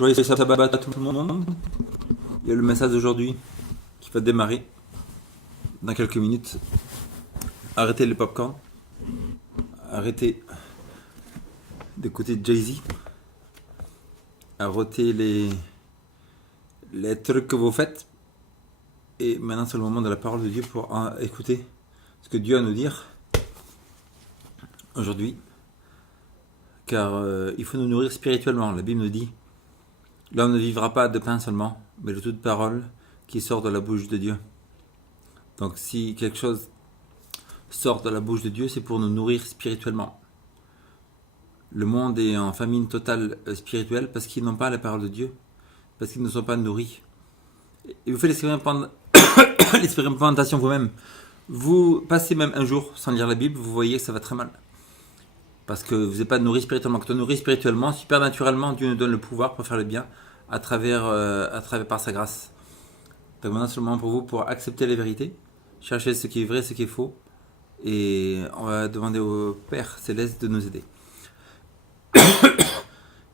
Joyeux sabbat à tout le monde. Il y a le message d'aujourd'hui qui va démarrer dans quelques minutes. Arrêtez le popcorn. Arrêtez d'écouter Jay-Z. Arrêtez les trucs que vous faites. Et maintenant, c'est le moment de la parole de Dieu pour écouter ce que Dieu a à nous dire aujourd'hui. Car il faut nous nourrir spirituellement. La Bible nous dit: l'homme ne vivra pas de pain seulement, mais de toute parole qui sort de la bouche de Dieu. Donc si quelque chose sort de la bouche de Dieu, c'est pour nous nourrir spirituellement. Le monde est en famine totale spirituelle parce qu'ils n'ont pas la parole de Dieu, parce qu'ils ne sont pas nourris. Et vous faites l'expérimentation vous-même. Vous passez même un jour sans lire la Bible, vous voyez que ça va très mal. Parce que vous n'êtes pas nourri spirituellement. Quand on nourrit spirituellement, supernaturellement, Dieu nous donne le pouvoir pour faire le bien à travers par sa grâce. Donc maintenant, c'est le moment pour vous pour accepter les vérités, chercher ce qui est vrai, ce qui est faux, et on va demander au Père Céleste de nous aider.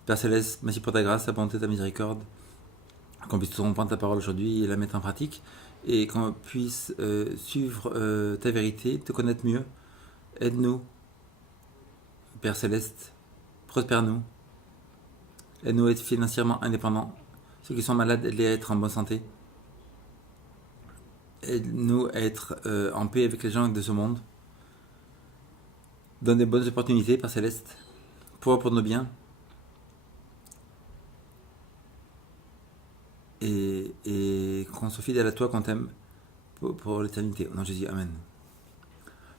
Père Céleste, merci pour ta grâce, ta bonté, ta miséricorde, qu'on puisse comprendre ta parole aujourd'hui et la mettre en pratique, et qu'on puisse suivre ta vérité, te connaître mieux. Aide-nous, Père Céleste, prospère-nous, aide-nous à être financièrement indépendants. Ceux qui sont malades, aide-les à être en bonne santé. Aide-nous à être en paix avec les gens de ce monde. Donne des bonnes opportunités, Père Céleste, pour nos biens. Et qu'on soit fidèle à toi, qu'on t'aime pour l'éternité. Au nom de Jésus, Amen.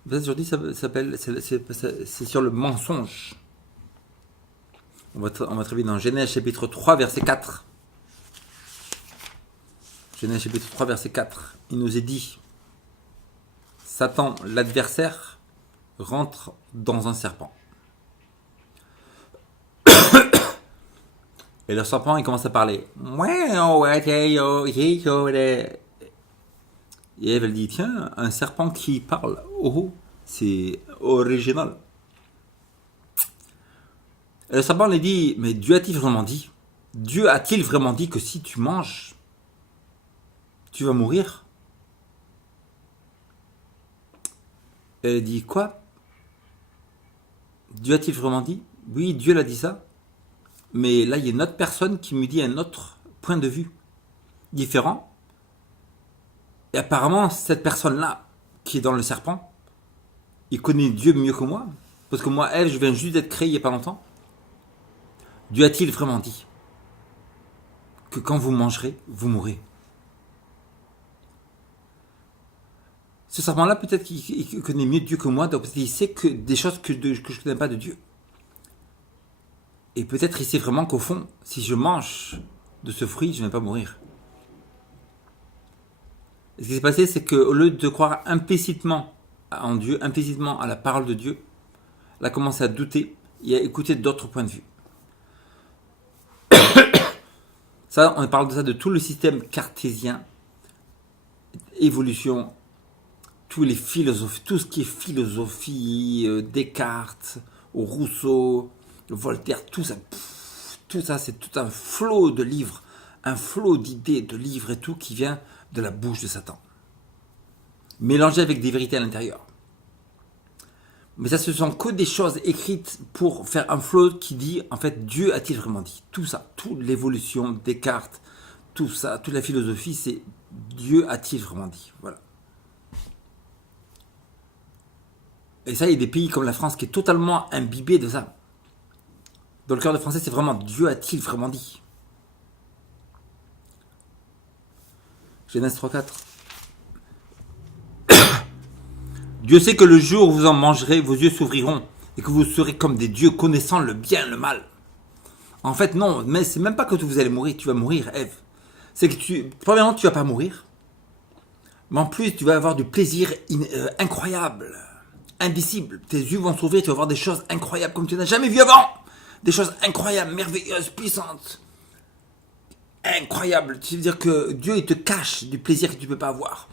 Aujourd'hui, c'est sur le mensonge. On va très vite dans Genèse chapitre 3, verset 4. Genèse chapitre 3, verset 4. Il nous est dit: Satan, l'adversaire, rentre dans un serpent. Et le serpent, il commence à parler. Et Ève, elle dit: tiens, un serpent qui parle. Oh, c'est original. Et le serpent lui dit: mais Dieu a-t-il vraiment dit? Dieu a-t-il vraiment dit que si tu manges, tu vas mourir? Et elle dit: quoi? Dieu a-t-il vraiment dit? Oui, Dieu l'a dit ça. Mais là, il y a une autre personne qui me dit un autre point de vue différent. Et apparemment, cette personne-là, qui est dans le serpent, il connaît Dieu mieux que moi. Parce que moi, Ève, je viens juste d'être créé il n'y a pas longtemps. Dieu a-t-il vraiment dit que quand vous mangerez, vous mourrez? Ce serpent-là, peut-être qu'il connaît mieux Dieu que moi, donc il sait que des choses que je ne connais pas de Dieu. Et peut-être il sait vraiment qu'au fond, si je mange de ce fruit, je ne vais pas mourir. Et ce qui s'est passé, c'est qu'au lieu de croire implicitement en Dieu, implicitement à la parole de Dieu, elle a commencé à douter et à écouter d'autres points de vue. Ça, on parle de ça, de tout le système cartésien, évolution, tous les philosophes, tout ce qui est philosophie, Descartes, Rousseau, Voltaire, tout ça, c'est tout un flot de livres, un flot d'idées, de livres et tout qui vient de la bouche de Satan, mélangé avec des vérités à l'intérieur. Mais ça, ce sont que des choses écrites pour faire un flot qui dit, en fait, Dieu a-t-il vraiment dit? Tout ça, toute l'évolution, Descartes, tout ça, toute la philosophie, c'est Dieu a-t-il vraiment dit? Voilà. Et ça, il y a des pays comme la France qui est totalement imbibé de ça. Dans le cœur des Français, c'est vraiment Dieu a-t-il vraiment dit? Genèse 3.4. Dieu sait que le jour où vous en mangerez, vos yeux s'ouvriront et que vous serez comme des dieux connaissant le bien et le mal. En fait, non, mais c'est même pas que vous allez mourir, tu vas mourir, Ève. C'est que premièrement, tu vas pas mourir, mais en plus, tu vas avoir du plaisir incroyable, indicible. Tes yeux vont s'ouvrir, tu vas voir des choses incroyables comme tu n'as jamais vu avant. Des choses incroyables, merveilleuses, puissantes. Incroyables. Tu veux dire que Dieu, il te cache du plaisir que tu ne peux pas avoir.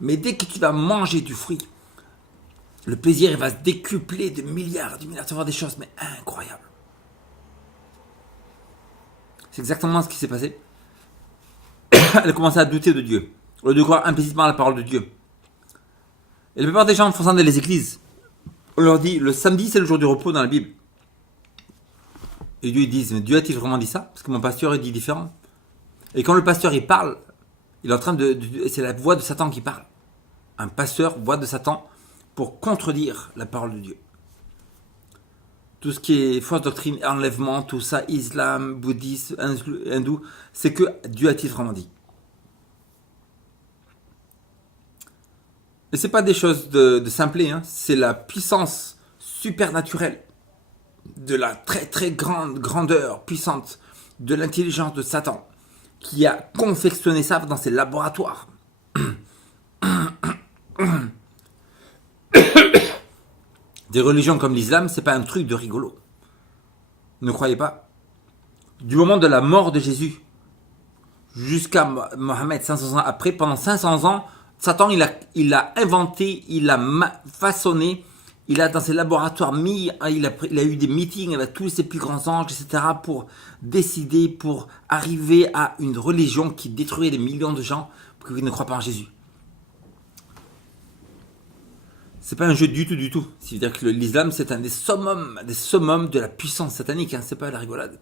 Mais dès que tu vas manger du fruit, le plaisir, il va se décupler de milliards. Tu vas voir des choses, mais incroyables. C'est exactement ce qui s'est passé. Elle a commencé à douter de Dieu, au lieu de croire implicitement à la parole de Dieu. Et la plupart des gens font ça dans les églises. On leur dit, le samedi c'est le jour du repos dans la Bible. Et Dieu ils disent, mais Dieu a-t-il vraiment dit ça? Parce que mon pasteur il dit différent. Et quand le pasteur il parle, il est en train c'est la voix de Satan qui parle. Un pasteur, voix de Satan, pour contredire la parole de Dieu. Tout ce qui est fausse doctrine, enlèvement, tout ça, islam, bouddhisme, hindou, c'est que Dieu a-t-il vraiment dit. Et c'est pas des choses de simplées, hein. C'est la puissance supernaturelle de la très très grande grandeur puissante de l'intelligence de Satan qui a confectionné ça dans ses laboratoires. Des religions comme l'islam, c'est pas un truc de rigolo. Ne croyez pas. Du moment de la mort de Jésus jusqu'à Mohammed 500 ans après, pendant 500 ans, Satan il a inventé, il a façonné, il a dans ses laboratoires mis, il a eu des meetings avec tous ses plus grands anges, etc. pour décider, pour arriver à une religion qui détruit des millions de gens pour qu'ils ne croient pas en Jésus. C'est pas un jeu du tout. C'est-à-dire que l'islam, c'est un des summums de la puissance satanique. Hein. C'est pas la rigolade.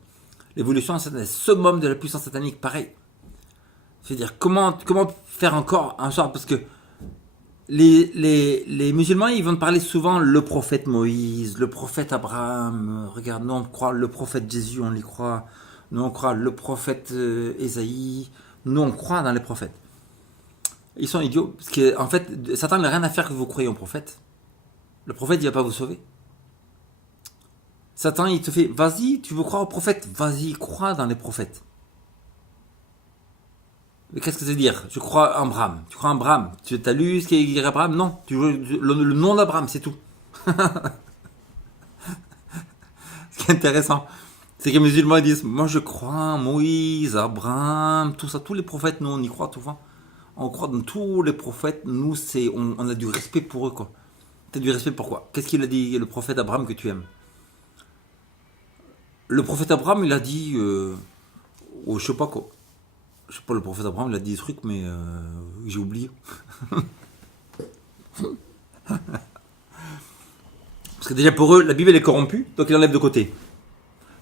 L'évolution, c'est un des summums de la puissance satanique. Pareil. C'est-à-dire, comment faire encore en sorte... Parce que les musulmans, ils vont te parler souvent le prophète Moïse, le prophète Abraham. Regarde, nous, on croit le prophète Jésus, on y croit. Nous, on croit le prophète Ésaïe. Nous, on croit dans les prophètes. Ils sont idiots, parce qu'en fait, Satan n'a rien à faire que vous croyez au prophète. Le prophète, il ne va pas vous sauver. Satan, il te fait, vas-y, tu veux croire au prophète? Vas-y, crois dans les prophètes. Mais qu'est-ce que ça veut dire? Je crois en Abraham. Tu crois en Abraham? Tu as lu ce qu'il y a Abraham? Non. Tu veux le nom d'Abraham, c'est tout. Ce qui est intéressant, c'est que les musulmans disent, moi je crois en Moïse, Abraham, tout ça, tous les prophètes, nous on y croit souvent. On croit dans tous les prophètes, nous on a du respect pour eux quoi. T'as du respect pourquoi? Qu'est-ce qu'il a dit le prophète Abraham que tu aimes? Le prophète Abraham il a dit, je sais pas quoi. Je sais pas, le prophète Abraham il a dit des trucs mais j'ai oublié. Parce que déjà pour eux la Bible elle est corrompue, donc ils l'enlèvent de côté.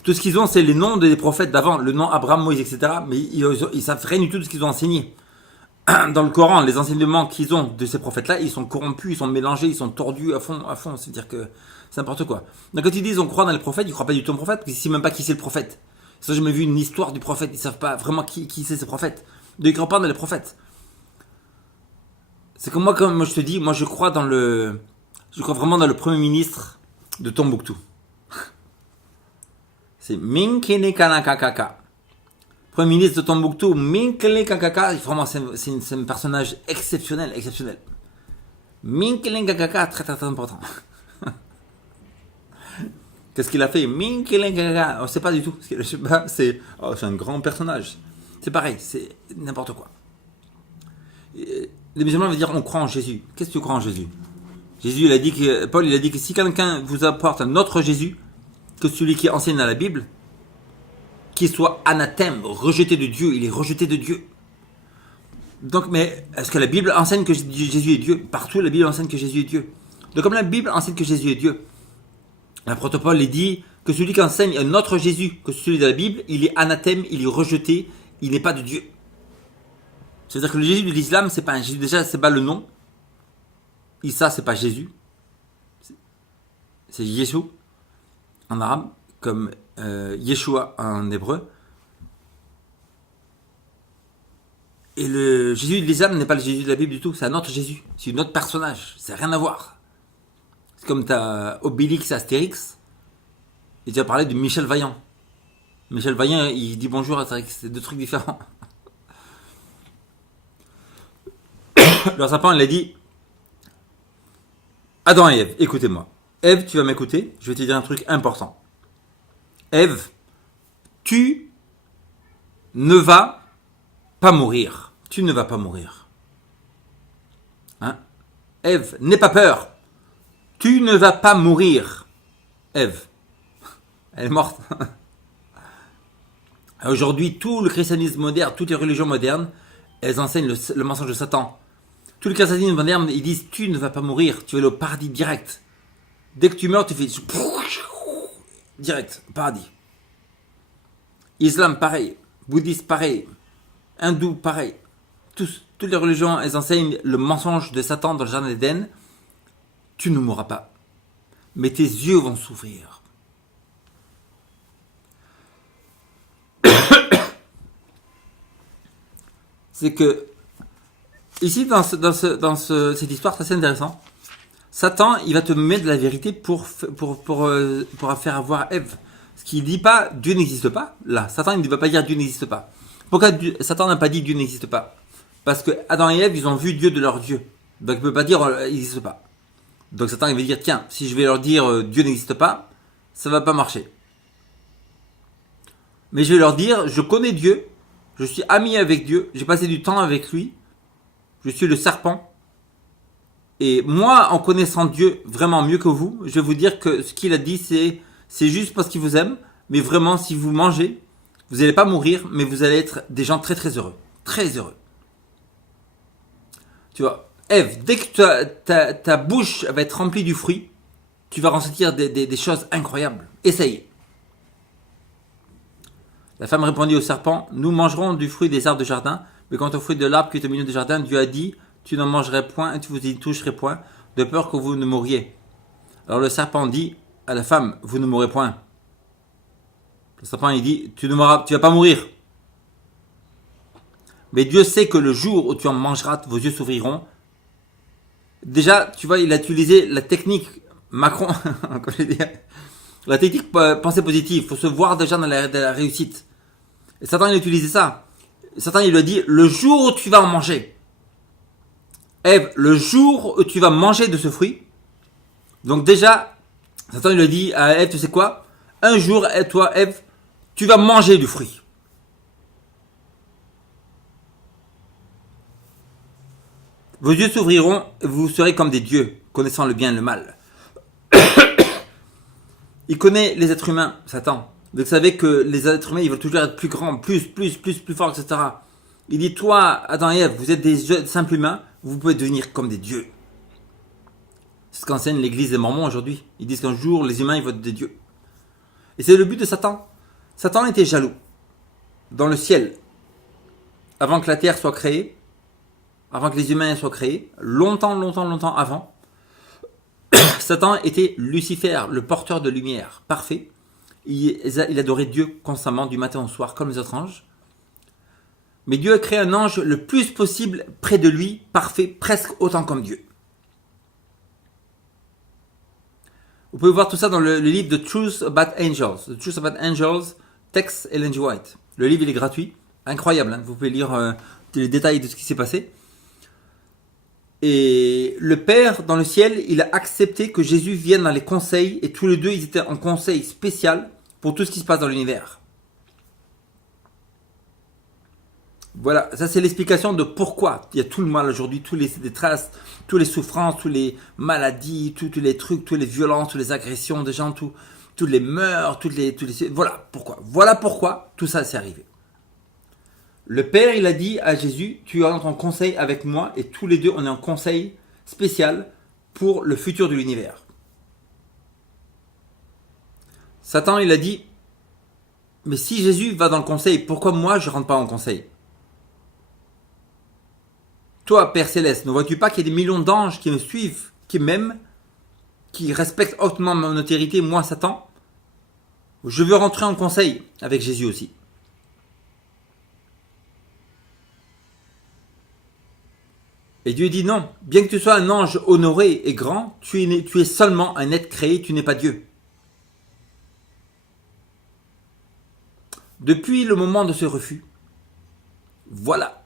Tout ce qu'ils ont c'est les noms des prophètes d'avant, le nom Abraham, Moïse, etc. Mais ils savent rien du tout de ce qu'ils ont enseigné. Dans le Coran, les enseignements qu'ils ont de ces prophètes-là, ils sont corrompus, ils sont mélangés, ils sont tordus à fond. C'est-à-dire que c'est n'importe quoi. Donc quand ils disent on croit dans les prophètes, ils croient pas du tout au prophète, parce qu'ils ne savent même pas qui c'est le prophète. Ils n'ont jamais vu une histoire du prophète, ils savent pas vraiment qui c'est ce prophète. Donc ils croient pas dans les prophètes. C'est comme moi je te dis, moi je crois vraiment dans le premier ministre de Tombouctou. C'est Minkele Kanakakaka. Premier ministre de Tombouctou, Minkele Kakaka, vraiment c'est un personnage exceptionnel. Minkele Kakaka, très important. Qu'est-ce qu'il a fait? Minkele Kakaka, on ne sait pas du tout. C'est un grand personnage. C'est pareil, c'est n'importe quoi. Les musulmans vont dire on croit en Jésus. Qu'est-ce que tu crois en Jésus? Paul il a dit que si quelqu'un vous apporte un autre Jésus que celui qui enseigne dans la Bible, qu'il soit anathème, rejeté de Dieu, il est rejeté de Dieu. Donc, mais est-ce que la Bible enseigne que Jésus est Dieu? Partout, la Bible enseigne que Jésus est Dieu. Donc, comme la Bible enseigne que Jésus est Dieu, l'apôtre Paul il dit que celui qui enseigne un autre Jésus que celui de la Bible, il est anathème, il est rejeté, il n'est pas de Dieu. C'est-à-dire que le Jésus de l'islam, c'est pas un Jésus, déjà, c'est pas le nom. Issa, c'est pas Jésus. C'est Yeshua en arabe, comme Yeshua en hébreu. Et le Jésus de l'islam n'est pas le Jésus de la Bible du tout, c'est un autre Jésus, c'est un autre personnage, ça n'a rien à voir. C'est comme t'as Obélix et Astérix, et tu as parlé de Michel Vaillant. Michel Vaillant, il dit bonjour à Astérix, c'est deux trucs différents. Le serpent, il a dit, Adam et Ève, écoutez-moi. Ève, tu vas m'écouter, je vais te dire un truc important. Ève, tu ne vas pas mourir. Tu ne vas pas mourir. Hein? Ève, n'aie pas peur. Tu ne vas pas mourir. Ève, elle est morte. Aujourd'hui, tout le christianisme moderne, toutes les religions modernes, elles enseignent le mensonge de Satan. Tout le christianisme moderne, ils disent tu ne vas pas mourir, tu vas aller au paradis direct. Dès que tu meurs, tu fais direct, paradis. Islam, pareil. Bouddhiste, pareil. Hindou, pareil. Toutes les religions, elles enseignent le mensonge de Satan dans le jardin d'Éden. Tu ne mourras pas. Mais tes yeux vont s'ouvrir. C'est que, ici, dans cette histoire, c'est assez intéressant. Satan, il va te mettre de la vérité pour faire avoir Ève. Ce qui dit pas Dieu n'existe pas. Là, Satan, il ne va pas dire Dieu n'existe pas. Pourquoi Satan n'a pas dit Dieu n'existe pas? Parce que Adam et Ève, ils ont vu Dieu de leur Dieu. Donc, il ne peut pas dire il n'existe pas. Donc, Satan, il va dire tiens, si je vais leur dire Dieu n'existe pas, ça va pas marcher. Mais je vais leur dire je connais Dieu, je suis ami avec Dieu, j'ai passé du temps avec lui, je suis le serpent. Et moi, en connaissant Dieu vraiment mieux que vous, je vais vous dire que ce qu'il a dit, c'est juste parce qu'il vous aime. Mais vraiment, si vous mangez, vous n'allez pas mourir, mais vous allez être des gens très très heureux. Très heureux. Tu vois, Ève, dès que ta bouche va être remplie du fruit, tu vas ressentir des choses incroyables. Essaye. La femme répondit au serpent, nous mangerons du fruit des arbres de jardin, mais quant au fruit de l'arbre qui est au milieu du jardin, Dieu a dit, tu n'en mangerai point et tu vous y toucherai point, de peur que vous ne mouriez. Alors le serpent dit à la femme, vous ne mourrez point. Le serpent il dit, tu vas pas mourir. Mais Dieu sait que le jour où tu en mangeras, vos yeux s'ouvriront. Déjà, tu vois, il a utilisé la technique Macron, la technique pensée positive. Il faut se voir déjà dans la réussite. Et Satan il a utilisé ça. Satan il lui a dit, le jour où tu vas en manger, Ève, le jour où tu vas manger de ce fruit, donc déjà, Satan il lui a dit à Ève, tu sais quoi? Un jour, toi, Ève, tu vas manger du fruit. Vos yeux s'ouvriront et vous serez comme des dieux, connaissant le bien et le mal. Il connaît les êtres humains, Satan. Donc vous savez que les êtres humains, ils veulent toujours être plus grands, plus forts, etc. Il dit, toi, Adam et Ève, vous êtes des simples humains, vous pouvez devenir comme des dieux. C'est ce qu'enseigne l'église des Mormons aujourd'hui. Ils disent qu'un jour, les humains, ils vont être des dieux. Et c'est le but de Satan. Satan était jaloux. Dans le ciel, avant que la terre soit créée, avant que les humains soient créés, longtemps avant, Satan était Lucifer, le porteur de lumière, parfait. Il adorait Dieu constamment, du matin au soir, comme les autres anges. Mais Dieu a créé un ange le plus possible près de lui, parfait, presque autant comme Dieu. Vous pouvez voir tout ça dans le livre The Truth About Angels. The Truth About Angels, Tex Ellen G. White. Le livre, il est gratuit. Incroyable, hein. Vous pouvez lire les détails de ce qui s'est passé. Et le Père, dans le ciel, il a accepté que Jésus vienne dans les conseils. Et tous les deux, ils étaient en conseil spécial pour tout ce qui se passe dans l'univers. Voilà, ça c'est l'explication de pourquoi il y a tout le mal aujourd'hui, tous les détresses, toutes les souffrances, toutes les maladies, tous les trucs, toutes les violences, toutes les agressions des gens, tous les meurtres, voilà pourquoi tout ça s'est arrivé. Le Père, il a dit à Jésus, tu entres en conseil avec moi et tous les deux, on est en conseil spécial pour le futur de l'univers. Satan, il a dit, mais si Jésus va dans le conseil, pourquoi moi je ne rentre pas en conseil? Toi, Père Céleste, ne vois-tu pas qu'il y a des millions d'anges qui me suivent, qui m'aiment, qui respectent hautement mon autorité, moi, Satan? Je veux rentrer en conseil avec Jésus aussi. Et Dieu dit non, bien que tu sois un ange honoré et grand, tu es seulement un être créé, tu n'es pas Dieu. Depuis le moment de ce refus, voilà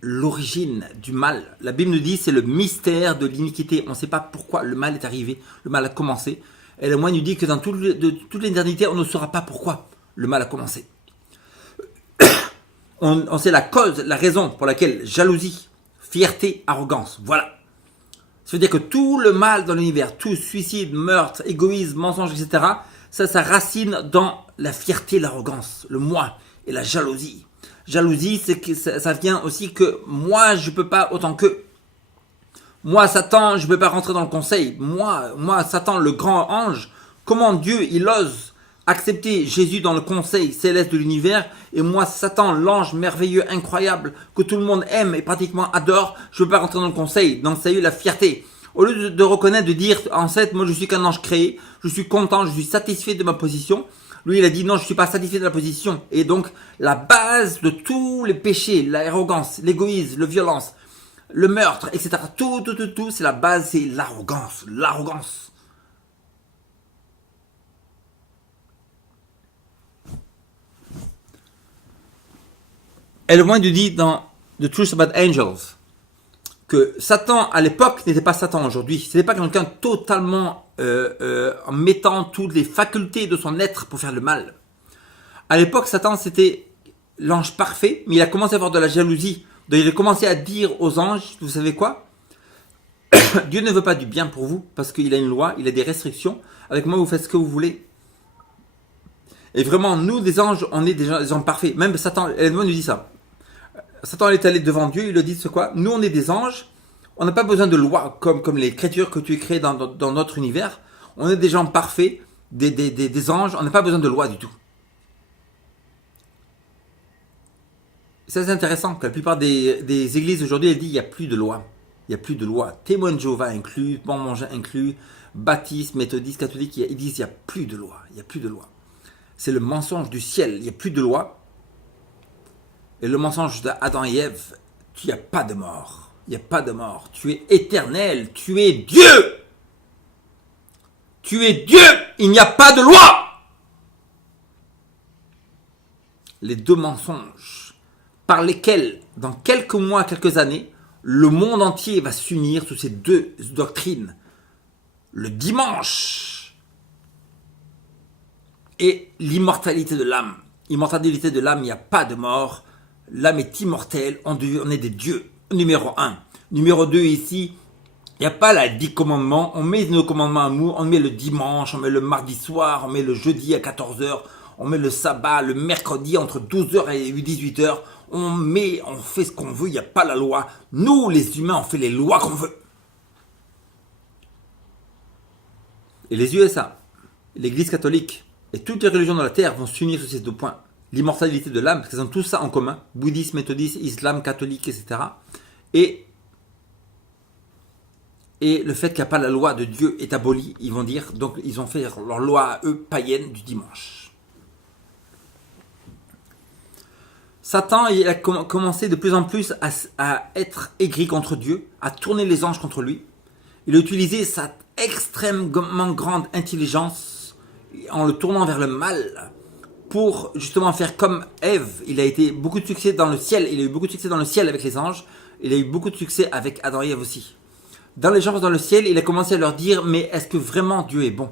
l'origine du mal. La Bible nous dit c'est le mystère de l'iniquité. On ne sait pas pourquoi le mal est arrivé, le mal a commencé. Et le moine nous dit que dans toute l'éternité, on ne saura pas pourquoi le mal a commencé. On sait la cause, la raison pour laquelle jalousie, fierté, arrogance. Voilà. Ça veut dire que tout le mal dans l'univers, tout suicide, meurtre, égoïsme, mensonge, etc., ça racine dans la fierté, l'arrogance, le moi et la jalousie. Jalousie, c'est que ça vient aussi que moi, je peux pas autant que. Moi, Satan, je peux pas rentrer dans le conseil. Moi, Satan, le grand ange, comment Dieu, il ose accepter Jésus dans le conseil céleste de l'univers, et moi, Satan, l'ange merveilleux, incroyable, que tout le monde aime et pratiquement adore, je peux pas rentrer dans le conseil. Donc, ça y est, la fierté. Au lieu de reconnaître, de dire, en fait, moi, je suis qu'un ange créé, je suis content, je suis satisfait de ma position. Lui, il a dit, non, je suis pas satisfait de la position. Et donc, la base de tous les péchés, l'arrogance, l'égoïsme, la violence, le meurtre, etc. Tout, c'est la base, c'est l'arrogance. L'arrogance. Et le moins dit dans The Truth About Angels que Satan, à l'époque, n'était pas Satan aujourd'hui. Ce n'est pas quelqu'un totalement en mettant toutes les facultés de son être pour faire le mal. À l'époque, Satan, c'était l'ange parfait, mais il a commencé à avoir de la jalousie. Donc, il a commencé à dire aux anges, vous savez quoi? Dieu ne veut pas du bien pour vous, parce qu'il a une loi, il a des restrictions. Avec moi, vous faites ce que vous voulez. Et vraiment, nous, des anges, on est des gens parfaits. Même Satan, elle-même nous dit ça. Satan est allé devant Dieu, il lui dit ce quoi? Nous, on est des anges, on n'a pas besoin de loi comme les créatures que tu as créées dans notre univers. On est des gens parfaits, des anges, on n'a pas besoin de loi du tout. Ça, c'est intéressant que la plupart des églises aujourd'hui, elles disent qu'il n'y a plus de loi. Il n'y a plus de loi. Témoins de Jéhovah inclus, bon manger inclus, baptistes, méthodistes, catholiques, ils disent qu'il n'y a plus de loi. Il n'y a plus de loi. C'est le mensonge du ciel. Il n'y a plus de loi. Et le mensonge d'Adam et Ève, il n'y a pas de mort. Il n'y a pas de mort. Tu es éternel. Tu es Dieu. Tu es Dieu. Il n'y a pas de loi. Les deux mensonges par lesquels, dans quelques mois, quelques années, le monde entier va s'unir sous ces deux doctrines. Le dimanche et l'immortalité de l'âme. Immortalité de l'âme, il n'y a pas de mort. L'âme est immortelle, on est des dieux. Numéro 1. Numéro 2, ici, il n'y a pas la 10 commandements. On met nos commandements à nous, on met le dimanche, on met le mardi soir, on met le jeudi à 14h, on met le sabbat, le mercredi entre 12h et 18h. On fait ce qu'on veut, il n'y a pas la loi. Nous, les humains, on fait les lois qu'on veut. Et les USA, l'Église catholique et toutes les religions de la terre vont s'unir sur ces deux points. L'immortalité de l'âme, parce qu'ils ont tout ça en commun. Bouddhisme, méthodisme, islam, catholique, etc. Et le fait qu'il n'y a pas la loi de Dieu est aboli, ils vont dire. Donc, ils ont fait leur loi à eux, païenne, du dimanche. Satan, il a commencé de plus en plus à être aigri contre Dieu, à tourner les anges contre lui. Il a utilisé sa extrêmement grande intelligence en le tournant vers le mal pour justement faire comme Ève. Il a été beaucoup de succès dans le ciel. Il a eu beaucoup de succès dans le ciel avec les anges. Il a eu beaucoup de succès avec Adam et Ève aussi. Dans les gens dans le ciel, il a commencé à leur dire, mais est-ce que vraiment Dieu est bon?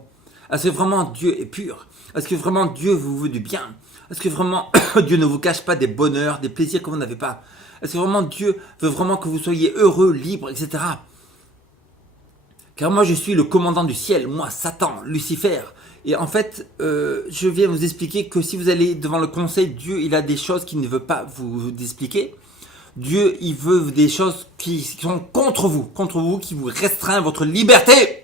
Est-ce que vraiment Dieu est pur? Est-ce que vraiment Dieu vous veut du bien? Est-ce que vraiment Dieu ne vous cache pas des bonheurs, des plaisirs que vous n'avez pas? Est-ce que vraiment Dieu veut vraiment que vous soyez heureux, libres, etc. Car moi je suis le commandant du ciel, moi Satan, Lucifer. Et en fait, je viens vous expliquer que si vous allez devant le conseil, Dieu il a des choses qu'il ne veut pas vous expliquer. Dieu il veut des choses qui sont contre vous, qui vous restreignent votre liberté.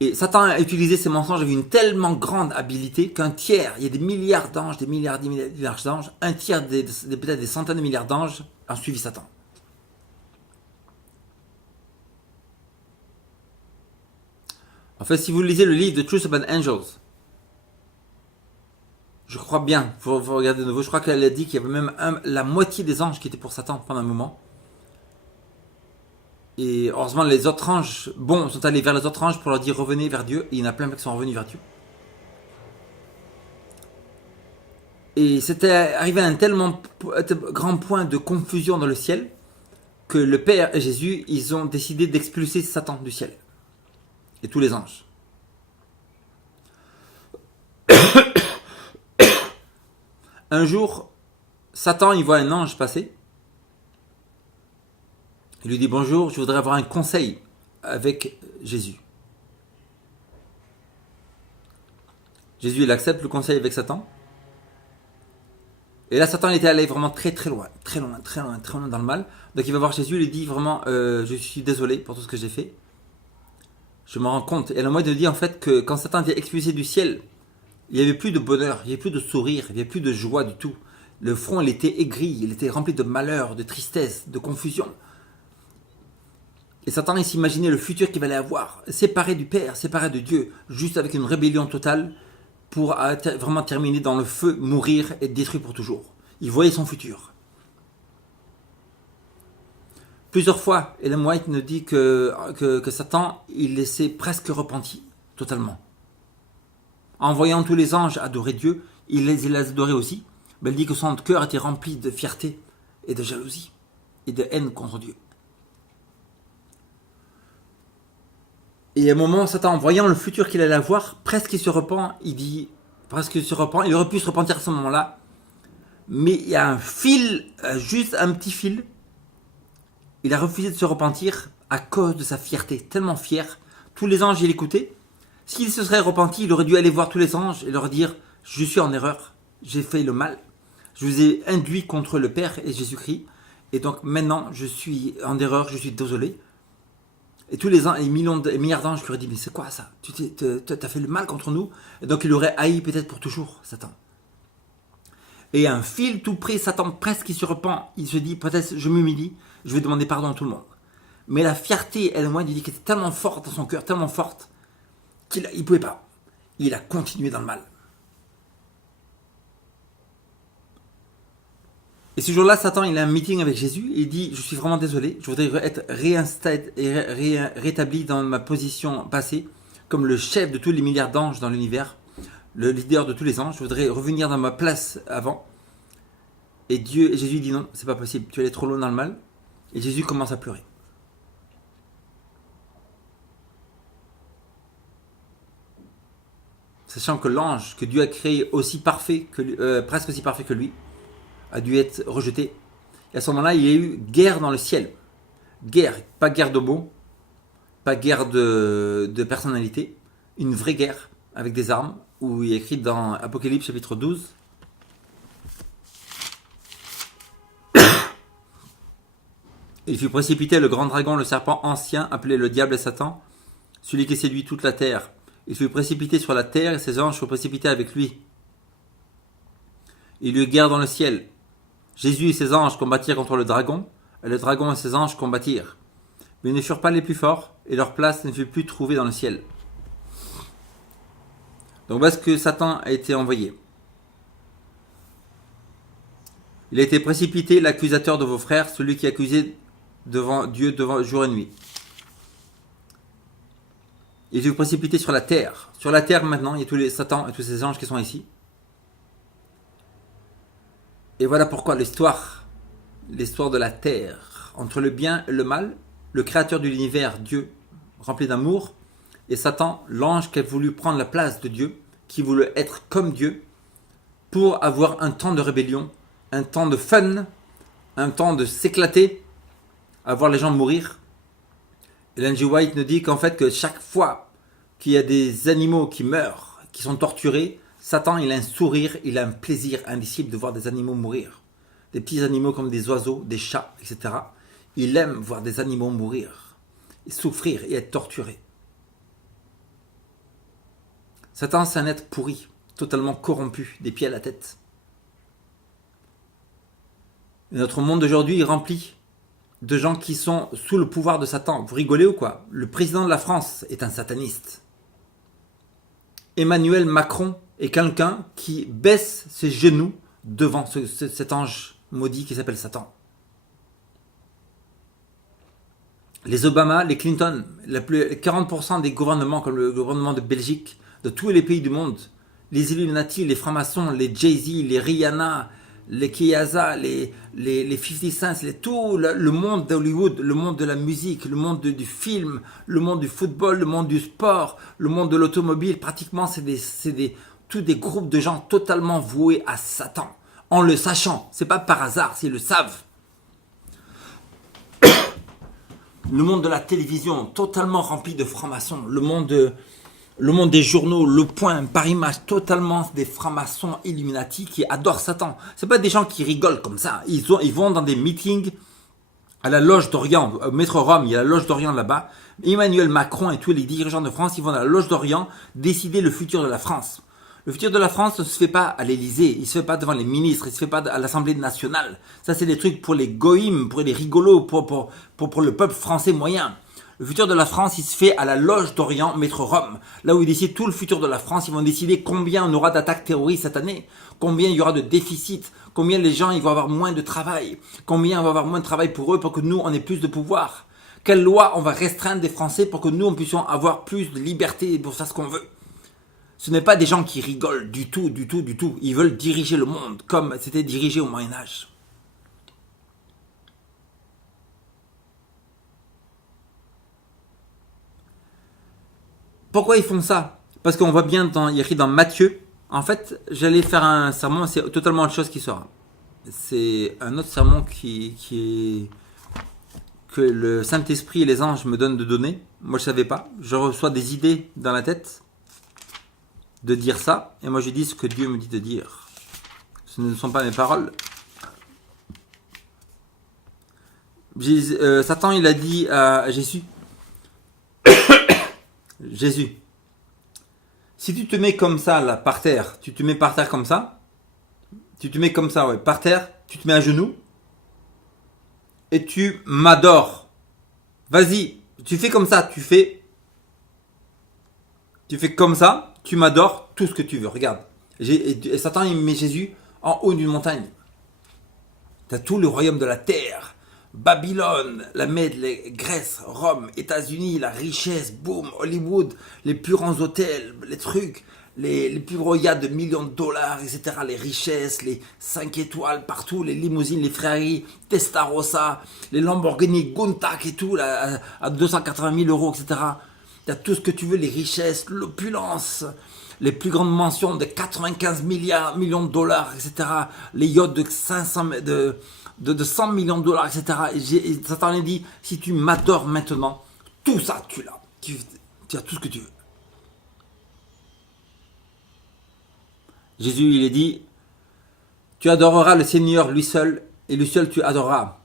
Et Satan a utilisé ces mensonges avec une tellement grande habileté qu'un tiers, il y a des milliards d'anges, des milliards d'anges, un tiers peut-être des centaines de milliards d'anges ont suivi Satan. En fait, si vous lisez le livre The Truth About Angels, je crois bien, il faut regarder de nouveau, je crois qu'elle a dit qu'il y avait même la moitié des anges qui étaient pour Satan pendant un moment. Et heureusement, les autres anges, sont allés vers les autres anges pour leur dire revenez vers Dieu. Et il y en a plein qui sont revenus vers Dieu. Et c'était arrivé à un tellement grand point de confusion dans le ciel que le Père et Jésus, ils ont décidé d'expulser Satan du ciel. Et tous les anges. Un jour, Satan, il voit un ange passer. Il lui dit bonjour, je voudrais avoir un conseil avec Jésus. Jésus, il accepte le conseil avec Satan. Et là, Satan, il était allé vraiment très très loin, très loin, très loin, très loin dans le mal. Donc il va voir Jésus, il lui dit vraiment, je suis désolé pour tout ce que j'ai fait. Je me rends compte. Et le moi de dire en fait que quand Satan était expulsé du ciel, il n'y avait plus de bonheur, il n'y avait plus de sourire, il n'y avait plus de joie du tout. Le front, il était aigri, il était rempli de malheur, de tristesse, de confusion. Et Satan, il s'imaginait le futur qu'il allait avoir, séparé du Père, séparé de Dieu, juste avec une rébellion totale, pour vraiment terminer dans le feu, mourir et être détruit pour toujours. Il voyait son futur. Plusieurs fois, Ellen White nous dit que Satan, il s'est presque repenti, totalement. En voyant tous les anges adorer Dieu, il les adorait aussi, mais elle dit que son cœur était rempli de fierté et de jalousie et de haine contre Dieu. Et à un moment, Satan, en voyant le futur qu'il allait avoir, presque il se repent, il dit, presque il se repent, il aurait pu se repentir à ce moment-là, mais il y a un fil, juste un petit fil, il a refusé de se repentir à cause de sa fierté, tellement fier, tous les anges, il écoutait. S'il se serait repenti, il aurait dû aller voir tous les anges et leur dire, je suis en erreur, j'ai fait le mal, je vous ai induit contre le Père et Jésus-Christ, et donc maintenant je suis en erreur, je suis désolé. Et tous les milliards d'anges lui auraient dit, mais c'est quoi ça? Tu as fait le mal contre nous? Et donc il aurait haï peut-être pour toujours, Satan. Et un fil tout près, Satan presque il se repent, il se dit, peut-être je m'humilie, je vais demander pardon à tout le monde. Mais la fierté, elle, moi, il dit qu'elle était tellement forte dans son cœur, tellement forte, qu'il ne pouvait pas. Il a continué dans le mal. Et ce jour-là, Satan, il a un meeting avec Jésus, et il dit, je suis vraiment désolé, je voudrais être rétabli dans ma position passée, comme le chef de tous les milliards d'anges dans l'univers, le leader de tous les anges, je voudrais revenir dans ma place avant. Et Jésus dit non, c'est pas possible, tu es allé trop loin dans le mal. Et Jésus commence à pleurer. Sachant que l'ange que Dieu a créé aussi parfait que presque aussi parfait que lui, a dû être rejeté. Et à ce moment-là, il y a eu guerre dans le ciel. Guerre, pas guerre de mots, pas guerre de personnalité, une vraie guerre avec des armes, où il est écrit dans Apocalypse chapitre 12. Il fut précipité le grand dragon, le serpent ancien, appelé le diable et Satan, celui qui séduit toute la terre. Il fut précipité sur la terre et ses anges furent précipités avec lui. Il y eut guerre dans le ciel. Jésus et ses anges combattirent contre le dragon, et le dragon et ses anges combattirent. Mais ils ne furent pas les plus forts, et leur place ne fut plus trouvée dans le ciel. Donc voilà ce que Satan a été envoyé. Il a été précipité, l'accusateur de vos frères, celui qui accusait devant Dieu jour et nuit. Il fut précipité sur la terre. Sur la terre maintenant, il y a tous les Satan et tous ces anges qui sont ici. Et voilà pourquoi l'histoire de la terre, entre le bien et le mal, le créateur de l'univers, Dieu, rempli d'amour, et Satan, l'ange qui a voulu prendre la place de Dieu, qui voulait être comme Dieu, pour avoir un temps de rébellion, un temps de fun, un temps de s'éclater, à voir les gens mourir. Ellen G. White nous dit qu'en fait, que chaque fois qu'il y a des animaux qui meurent, qui sont torturés, Satan, il a un sourire, il a un plaisir indicible de voir des animaux mourir. Des petits animaux comme des oiseaux, des chats, etc. Il aime voir des animaux mourir, et souffrir et être torturés. Satan, c'est un être pourri, totalement corrompu, des pieds à la tête. Et notre monde d'aujourd'hui est rempli de gens qui sont sous le pouvoir de Satan. Vous rigolez ou quoi? Le président de la France est un sataniste. Emmanuel Macron est quelqu'un qui baisse ses genoux devant cet ange maudit qui s'appelle Satan. Les Obama, les Clinton, 40% des gouvernements, comme le gouvernement de Belgique, de tous les pays du monde, les Illuminati, les francs-maçons, les Jay-Z, les Rihanna, les Kiyaza, les 50 Cent, tout le monde d'Hollywood, le monde de la musique, le monde du film, le monde du football, le monde du sport, le monde de l'automobile, pratiquement c'est tous des groupes de gens totalement voués à Satan, en le sachant, c'est pas par hasard, s'ils le savent. Le monde de la télévision, totalement rempli de francs-maçons, le monde Le monde des journaux, Le Point, Paris Match, totalement des francs-maçons Illuminati qui adorent Satan. C'est pas des gens qui rigolent comme ça. Ils vont dans des meetings à la Loge d'Orient, au Métro Rome, il y a la Loge d'Orient là-bas. Emmanuel Macron et tous les dirigeants de France, ils vont dans la Loge d'Orient décider le futur de la France. Le futur de la France ne se fait pas à l'Élysée, il se fait pas devant les ministres, il se fait pas à l'Assemblée nationale. Ça, c'est des trucs pour les goïms, pour les rigolos, pour le peuple français moyen. Le futur de la France, il se fait à la Loge d'Orient, Métro Rome. Là où ils décident tout le futur de la France, ils vont décider combien on aura d'attaques terroristes cette année, combien il y aura de déficit, combien les gens ils vont avoir moins de travail, combien on va avoir moins de travail pour eux pour que nous, on ait plus de pouvoir. Quelle loi on va restreindre des Français pour que nous, on puissions avoir plus de liberté pour faire ce qu'on veut. Ce n'est pas des gens qui rigolent du tout, du tout, du tout. Ils veulent diriger le monde comme c'était dirigé au Moyen-Âge. Pourquoi ils font ça? Parce qu'on voit bien, il y a écrit dans Matthieu. En fait, j'allais faire un sermon, c'est totalement autre chose qui sera. C'est un autre sermon que le Saint-Esprit et les anges me donnent de donner. Moi, je ne savais pas. Je reçois des idées dans la tête de dire ça, et moi, je dis ce que Dieu me dit de dire. Ce ne sont pas mes paroles. Satan, il a dit à Jésus, Jésus, si tu te mets comme ça, là, par terre, tu te mets par terre comme ça, tu te mets comme ça, ouais, par terre, tu te mets à genoux, et tu m'adores. Vas-y, tu fais comme ça, tu fais comme ça, tu m'adores, tout ce que tu veux, regarde. Et Satan, il met Jésus en haut d'une montagne. T'as tout le royaume de la terre. Babylone, la Mède, les Grèce, Rome, États-Unis, la richesse, boum, Hollywood, les plus grands hôtels, les trucs, les plus gros yachts de millions de dollars, etc. Les richesses, les 5 étoiles partout, les limousines, les Ferrari, Testarossa, les Lamborghini, Countach et tout, là, à 280 000 euros, etc. T'as tout ce que tu veux, les richesses, l'opulence, les plus grandes mentions de 95 millions de dollars, etc. Les yachts de 500, de 100 millions de dollars, etc. Et Satan a dit, si tu m'adores maintenant, tout ça, tu l'as. Tu as tout ce que tu veux. Jésus, il est dit, tu adoreras le Seigneur lui seul, et lui seul tu adoreras.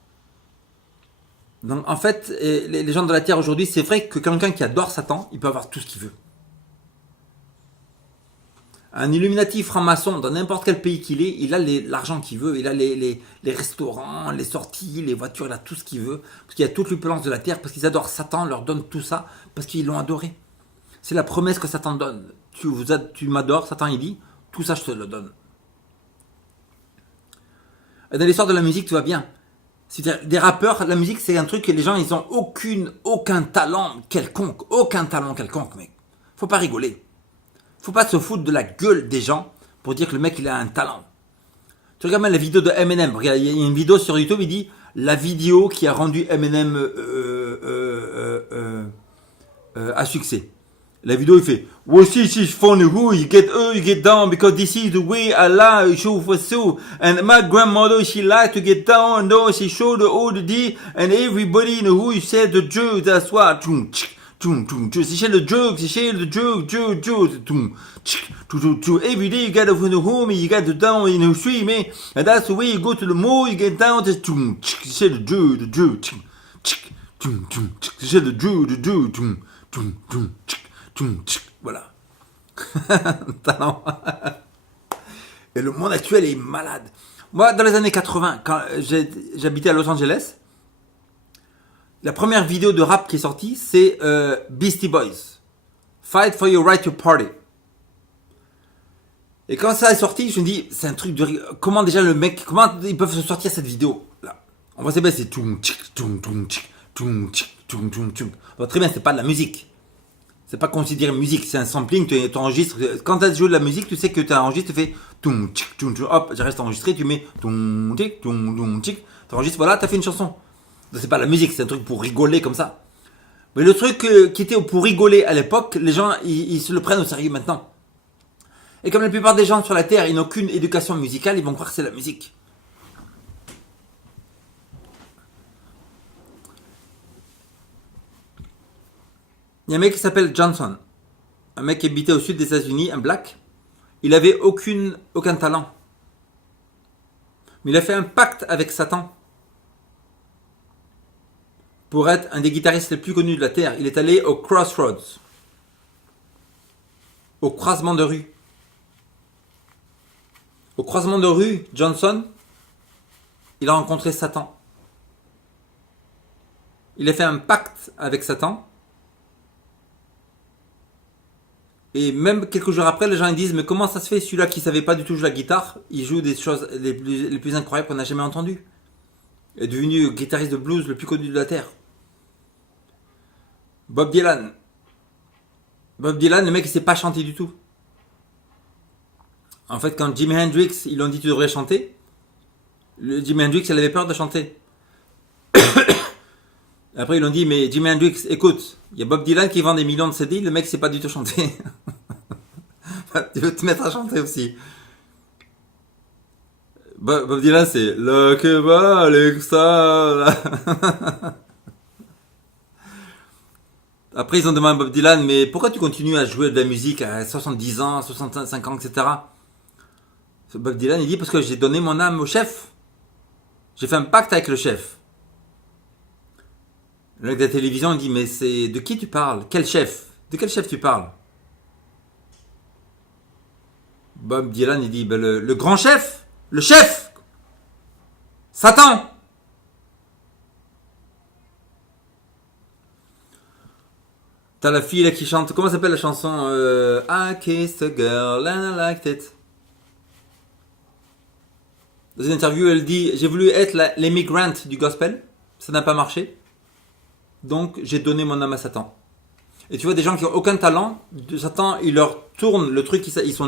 Donc en fait, les gens de la terre aujourd'hui, c'est vrai que quelqu'un qui adore Satan, il peut avoir tout ce qu'il veut. Un Illuminati franc-maçon, dans n'importe quel pays qu'il est, il a l'argent qu'il veut, il a les restaurants, les sorties, les voitures, il a tout ce qu'il veut, parce qu'il y a toute l'opulence de la terre, parce qu'ils adorent Satan, leur donne tout ça, parce qu'ils l'ont adoré. C'est la promesse que Satan donne. Tu m'adores, Satan il dit, tout ça je te le donne. Et dans l'histoire de la musique, tout va bien. C'est-à-dire, des rappeurs, la musique c'est un truc que les gens ils ont aucun talent quelconque, mec. Faut pas rigoler. Faut pas se foutre de la gueule des gens pour dire que le mec il a un talent. Tu regardes même la vidéo de Eminem. Regarde, il y a une vidéo sur YouTube, il dit la vidéo qui a rendu Eminem à succès. La vidéo il fait well, this is funny who you get down because this is the way Allah show for so and my grandmother she liked to get down and though she showed all the D and everybody know who you said the Jew that's why c'est chez le joke, c'est chez le joke, every day you gotta from the home, you gotta down in the street, man, and that's the way you go to the mall, you get down, c'est chez le joke, c'est chez le joke, voilà. Talent. Et le monde actuel est malade. Moi, dans les années 80, quand j'habitais à Los Angeles, la première vidéo de rap qui est sortie, c'est Beastie Boys. Fight for your right to party. Et quand ça est sorti, je me dis, c'est un truc de... Comment déjà le mec... Comment ils peuvent se sortir cette vidéo là? On voit c'est bien, c'est... Très bien, c'est pas de la musique. C'est pas considéré musique, c'est un sampling, tu enregistres. Quand tu as joué de la musique, tu sais que tu enregistres, tu fais... Hop, je reste enregistré, tu mets... Tu enregistres, voilà, tu as fait une chanson. C'est pas la musique, c'est un truc pour rigoler comme ça. Mais le truc qui était pour rigoler à l'époque, les gens, ils se le prennent au sérieux maintenant. Et comme la plupart des gens sur la Terre, ils n'ont qu'une éducation musicale, ils vont croire que c'est la musique. Il y a un mec qui s'appelle Johnson. un mec qui habitait au sud des États-Unis, un black. Il avait aucun talent. Mais il a fait un pacte avec Satan pour être un des guitaristes les plus connus de la Terre. Il est allé au Crossroads, au croisement de rue. Au croisement de rue, Johnson, il a rencontré Satan. Il a fait un pacte avec Satan. Et même quelques jours après, les gens ils disent mais comment ça se fait, celui-là qui savait pas du tout jouer la guitare, il joue des choses les plus incroyables qu'on n'a jamais entendues. Il est devenu guitariste de blues le plus connu de la Terre. Bob Dylan. Bob Dylan, le mec il sait pas chanter du tout. En fait, quand Jimi Hendrix, ils l'ont dit tu devrais chanter, Jimi Hendrix il avait peur de chanter. Après ils l'ont dit mais Jimi Hendrix, écoute, il y a Bob Dylan qui vend des millions de CD, le mec sait pas du tout chanter. Tu veux te mettre à chanter aussi. Bob Dylan c'est le que va Alexa. Après ils ont demandé à Bob Dylan mais pourquoi tu continues à jouer de la musique à 70 ans, 65 ans, etc. Bob Dylan il dit parce que j'ai donné mon âme au chef. J'ai fait un pacte avec le chef. Le mec de la télévision il dit mais c'est de qui tu parles? Quel chef? De quel chef tu parles? Bob Dylan il dit ben le grand chef, le chef, Satan. T'as la fille là qui chante, comment s'appelle la chanson I kissed a girl and I liked it. Dans une interview elle dit j'ai voulu être l'immigrant du gospel, ça n'a pas marché, donc j'ai donné mon âme à Satan. Et tu vois des gens qui ont aucun talent, Satan il leur tourne le truc, ils sont